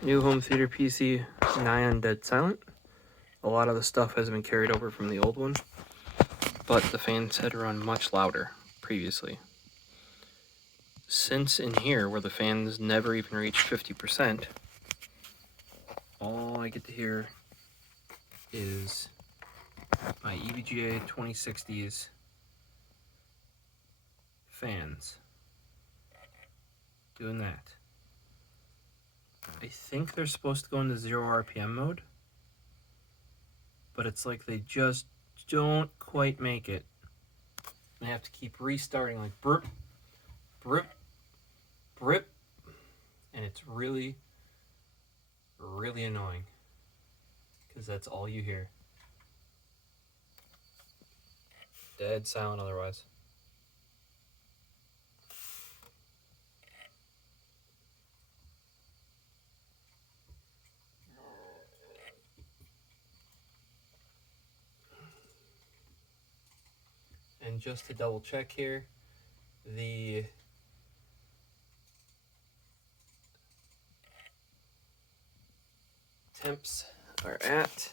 New home theater PC, nigh on dead silent. A lot of the stuff has been carried over from the old one, but the fans had run much louder previously. Since in here, where the fans never even reach 50%, all I get to hear is my EVGA 2060's fans doing that. I think they're supposed to go into 0 RPM mode, but it's like they just don't quite make it. I have to keep restarting, like burp, burp, burp, and it's really, really annoying because that's all you hear. Dead silent otherwise. And just to double check here, the temps are at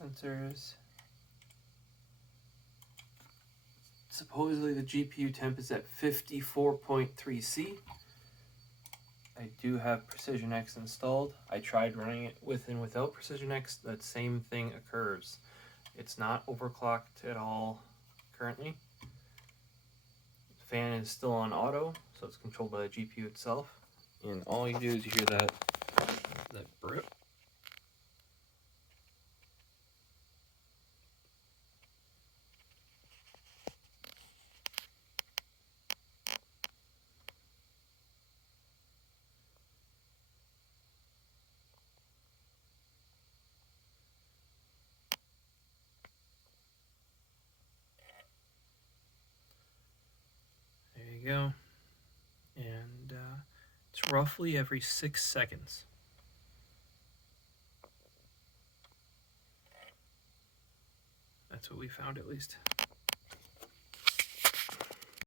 sensors. Supposedly the GPU temp is at 54.3 C. I do have Precision X installed. I tried running it with and without Precision X. That same thing occurs. It's not overclocked at all currently. The fan is still on auto, so it's controlled by the GPU itself. And all you do is you hear that burp. There you go. And it's roughly every 6 seconds. That's what we found, at least.